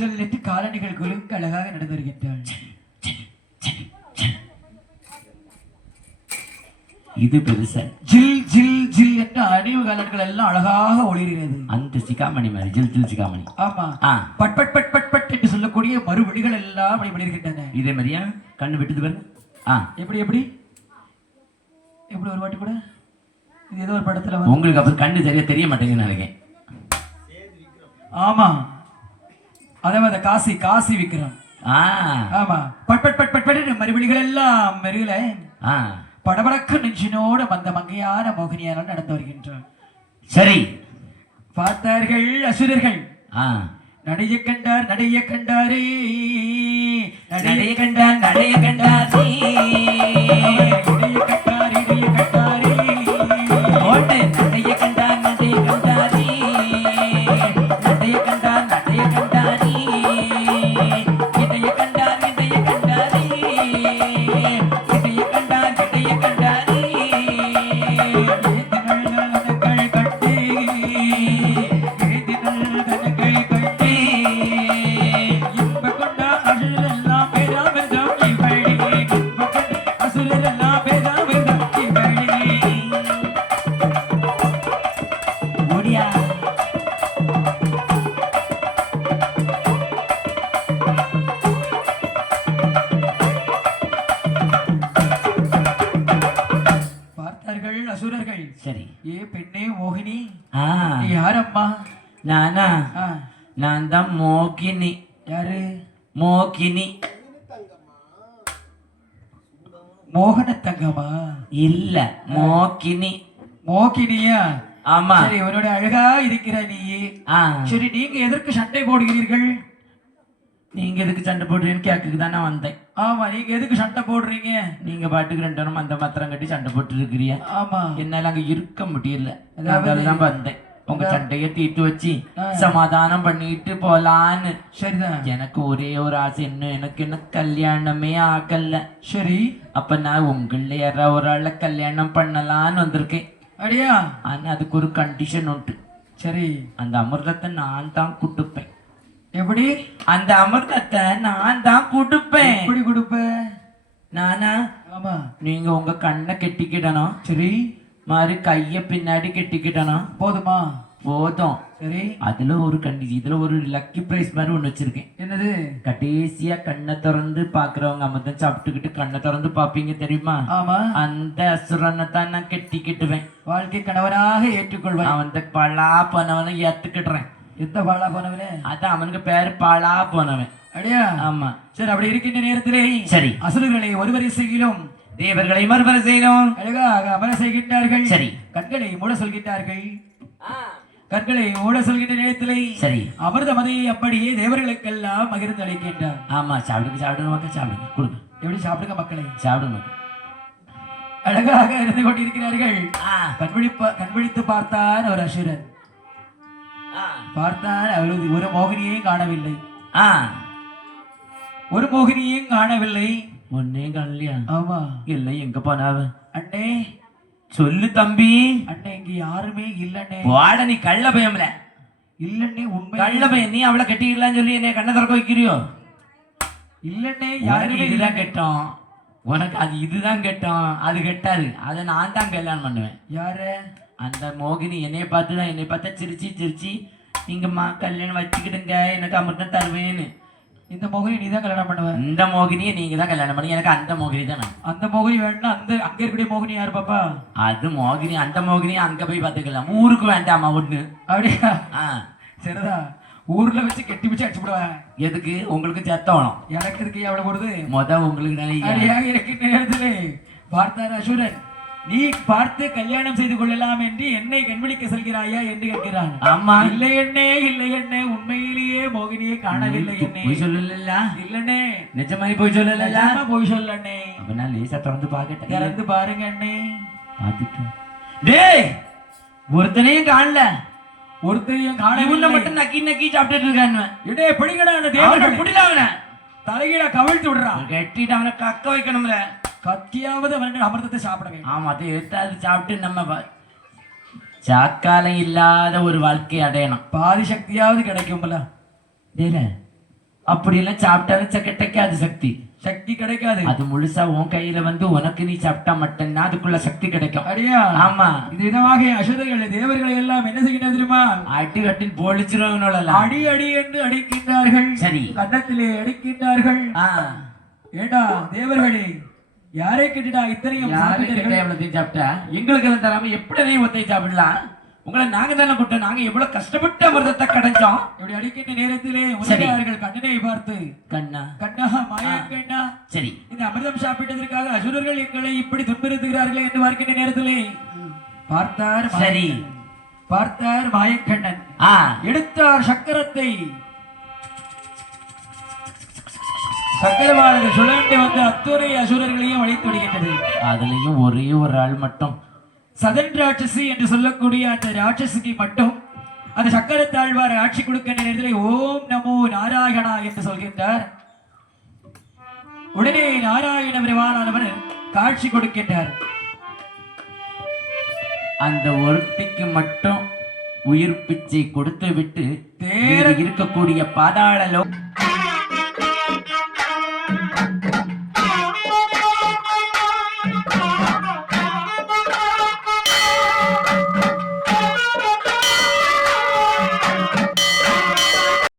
ஜல் என்று காலணிகள் குலுங்க அழகாக நடந்து வருகின்றாள். இது பெருசா ஜில் ஜில் ஜில் என்ற அணிவு காலன்கள் எல்லாம் அழகாக ஒளிர்கிறது. அந்த சிகாமணி மாதிரி ஜில் ஜில் சிகாமணி. ஆமா, but but but but but என்று சொல்லக்கூடிய மறுவழிகள் எல்லாம் ஒளிர்கின்றன. இதே மாதிரியா கண்ணு விட்டுது பாருங்க. எப்படி எப்படி எப்படி ஒரு வாட்டி கூட இது ஏதோ ஒரு படத்துல உங்களுக்கு அப்புறம் கண்ணு சரியா தெரிய மாட்டேங்குன்னு நினைக்கிறேன். ஆமா, அதே மாதிரி காசி காசி விக்ரம். ஆமா, but but but but but மறுவழிகள் எல்லாம் மெருகல படபடக்கு நெஞ்சினோடு வந்த மங்கையான மோகினியான நடந்து வருகின்றார். சரி, பார்த்தார்கள் அசுரர்கள். நடைய கண்டார் நடைய கண்டாரே, நடைய கண்டார் நடைய கண்டாரே, இடைய கண்டார் இடைய கண்டாரே, ஓட்டை நடைய கண்டார் நடைய கண்டாரே, நடைய கண்டார் நடைய கண்டாரே, இடைய கண்டார் இடைய கண்டாரே, இடைய கண்டார் இடைய கண்டாரே, ஏதினல் கட்டி ஏதினல் கனகை கட்டி இன்ப கொண்ட அசுரெல்லாம் பேராமிர்தம் இவழி, இன்ப கொண்ட அசுரெல்லாம் பேராமிர்தம் இவழி. ஓடியா பார்த்தார்கள் அசுரர்கள். சரி. ஏ பெண்ணே மோகினி, நீ யாரம்மா? நானா? நான் தான் மோகினி. யாரு? மோகினி. மோகன தங்கமா? இல்ல, மோகினி. மோகினியா? ஆமா. சரி, உன்னோட அழகா இருக்கிற நீ. சரி, நீங்க எதற்கு சண்டை போடுகிறீர்கள்? நீங்க எதுக்கு சண்டை போடுறீங்கன்னு கேட்க தானே வந்தேன். ஆமா, நீங்க எதுக்கு சண்டை போடுறீங்க? நீங்க பாட்டுக்கு 2 நேரம் அந்த மாத்திரம் கட்டி சண்டை போட்டு இருக்கிறிய. ஆமா, என்னால அங்க இருக்க முடியல. அதனாலதான் வந்தேன். உங்க சண்டைய தீட்டு வச்சு சமாதானம் பண்ணிட்டு போலான்னு. சரிதான். எனக்கு ஒரே ஒரு ஆசை, எனக்கு என்ன கல்யாணமே ஆகல. சரி, அப்ப நான் உங்கள யாராவது ஒரு ஆள கல்யாணம் பண்ணலான்னு வந்திருக்கேன். அடியா? ஆனா அதுக்கு ஒரு கண்டிஷன் உண்டு. சரி, அந்த அமிர்தத்தை நான் தான் குடுப்பேன். எப்படி? அந்த அமிர்தத்தை நான் தான் குடுப்பேன். எப்படி குடுப்ப? நானா? ஆமா. நீங்க உங்க கண்ணை கெட்டிக்கிடணும். சரி. மாதிரி கைய பின்னாடி கெட்டிக்கிட்டணும். போதுமா? போதும். சரி. அதுல ஒரு கண்டிஷன், இதுல ஒரு லக்கி பிரைஸ் மாதிரி ஒண்ணு வச்சிருக்கேன். என்னது? கடைசியா கண்ணை திறந்து பாக்குறவங்க அமிர்தம் சாப்பிட்டுக்கிட்டு கண்ணை திறந்து பாப்பீங்க தெரியுமா? ஆமா. அந்த அசுரனை தான் நான் கெட்டிக்கிட்டுவேன். வாழ்க்கை கணவனாக ஏற்றுக்கொள்வேன். அவன் பலா போனவனை ஏத்துக்கிட்டுறேன். எந்த பாலா போனவனே? அதான் அவனுக்கு பேரு பாலா போனவன். அடியா? ஆமா. சரி, அப்படி இருக்கின்ற நேரத்திலே சரி, அசுரர்களை ஒருவரிசையிலும் தேவர்களை மறுவரை செய்யணும். அழகாக அமர செய்கின்றார்கள். சரி. கண்களை மூட சொல்கின்றார்கள். கண்களை மூட சொல்கின்ற நேரத்திலே சரி, அமிர்த மதையை அப்படியே தேவர்களுக்கெல்லாம் மகிழ்ந்து அளிக்கின்றார். ஆமா. சாப்பிடுங்க சாப்பிடுங்க மக்கள், சாப்பிடுங்க, கொடுங்க. எப்படி சாப்பிடுங்க மக்களை, சாப்பிடுங்க. அழகாக இருந்து கொண்டிருக்கிறார்கள். கண்விழித்து பார்த்தான் ஒரு அசுரன். பார்த்தான், அவளது ஒரு மோகினியையும் காணவில்லை. ஒரு மோகினியையும் காணவில்லை. ஒன்னே காணலையா? ஆமா. இல்லை, எங்க போனாவ? அண்ணே சொல்லு தம்பி. அண்ணே, இங்க யாருமே இல்லண்ணே. வாட, நீ கள்ள பயம்ல. இல்லண்ணே, உண்மை கள்ள பயம். நீ அவளை கட்டிக்கலாம்னு சொல்லி என்ன கண்ணை திறக்க வைக்கிறியோ? இல்லண்ணே, யாருமே இதுதான் கெட்டோம். உனக்கு அது இதுதான் கெட்டோம், அது கெட்டாது. அதை நான் தான் கல்யாணம் பண்ணுவேன். யாரு? அந்த மோகினி என்னைய பார்த்துதான், என்னை பார்த்தா சிரிச்சு சிரிச்சு நீங்கம்மா கல்யாணம் வச்சுக்கிடுங்க, எனக்கு அமிர்தம் தருவேன்னு. இந்த மோகினி நீ தான் கல்யாணம் பண்ணுவ? இந்த மோகினியை நீங்க தான் கல்யாணம் பண்ணி. எனக்கு அந்த மோகினி தான். அந்த மோகினி வேணும்னா அங்க இருக்கக்கூடிய மோகினி யாரு பாப்பா? அது மோகினி, அந்த மோகினி அங்க போய் பாத்துக்கலாம். ஊருக்கு வேண்டாமா ஒண்ணு? அப்படியா? சரிதா. ஊர்ல வச்சு கெட்டி வச்சு அடிச்சு விடுவேன். எதுக்கு? உங்களுக்கு செத்தவணும். எனக்கு இருக்கு எவ்வளவு போடுது உங்களுக்கு இருக்கின்ற நேரத்திலே பார்த்தார் அசுரன். நீ பார்த்து கல்யாணம் செய்து கொள்ளலாம் என்று என்னை கண்விழிக்க செல்கிறாயா என்று கேட்கிறான். ஆமா. இல்லை அண்ணே, இல்லை அண்ணே, உண்மையிலேயே மோகினியை காணவில்லை அண்ணே. போய் சொல்லல? இல்லண்ணே, நிஜமாய் போய் சொல்லல? போய் சொல்லண்ணே. அப்ப நான் லேசா திறந்து பாக்கட்டேன். திறந்து பாருங்க அண்ணே. பாத்துட்டு டேய், ஒருத்தனையும் காணல. ஒருத்தரையும் காண, உன்னை மட்டும் நக்கி நக்கி சாப்பிட்டுட்டு இருக்கான்னு. இடே பிடிக்கடா, அந்த தேவர்கள் புடில அவனை தலைகீழ கவிழ்த்து விடுறான். கட்டிட்டு அவனை கக்க வைக்கணும்ல. கத்தியாவது அவன் அமிர்தத்தை சாப்பிடுவேன். ஆமா, அதை எடுத்தாது சாப்பிட்டு நம்ம சாக்காலம் இல்லாத ஒரு வாழ்க்கை அடையணும். பாதி சக்தியாவது கிடைக்கும்ல. அப்படி எல்லாம் சாப்பிட்டாலும் கிடைக்காது சக்தி. சக்தி கிடைக்காது. அது முழுசா உன் கையில வந்து உனக்கு நீ சாப்பிட்டா மட்டும்தான் அதுக்குள்ள சக்தி கிடைக்கும். அடியா? ஆமா. இது விதமாக அசுரர்களை தேவர்களை எல்லாம் என்ன செய்கின்றது தெரியுமா? அடி கட்டில் போலிச்சிருவாங்க. அடி அடி என்று அடிக்கின்றார்கள். சரி. கன்னத்திலே அடிக்கின்றார்கள். ஏடா தேவர்களே, யாரை கேட்டுடா இத்தனையும் சாப்பிட்டா எங்களுக்கு எல்லாம் தராம எப்படி ஒத்தை சாப்பிடலாம்? உங்களை நாங்க தானே கூட்டோம். நாங்க எவ்வளவு கஷ்டப்பட்டு அமிர்தத்தை கிடைச்சோம். இப்படி அடிக்கின்ற நேரத்திலே உலகார்கள் கண்ணனை பார்த்து, கண்ணா கண்ணா மாயா கண்ணா, சரி இந்த அமிர்தம் சாப்பிட்டதற்காக அசுரர்கள் எங்களை இப்படி துன்புறுத்துகிறார்களே என்று பார்க்கின்ற நேரத்திலே பார்த்தார். சரி. பார்த்தார் மாயக்கண்ணன். எடுத்தார் சக்கரத்தை. சக்கரமானது சுழண்டு வந்து அத்துறை அசுரர்களையும் அழைத்து விடுகின்றது. அதுலயும் ஒரே ஒரு ஆள் மட்டும் சதன் ராட்சசி என்று சொல்லக்கூடிய அந்த ராட்சசிக்கு மட்டும் அந்த சக்கரத்தாழ்வார் ஆட்சி கொடுக்கின்ற நேரத்தில் ஓம் நமோ நாராயணா என்று சொல்கின்றார். உடனே நாராயண பெருமானவர் காட்சி கொடுக்கின்றார். அந்த ஒருத்திக்கு மட்டும் உயிர் பிச்சை கொடுத்து விட்டு இருக்கக்கூடிய பாதாள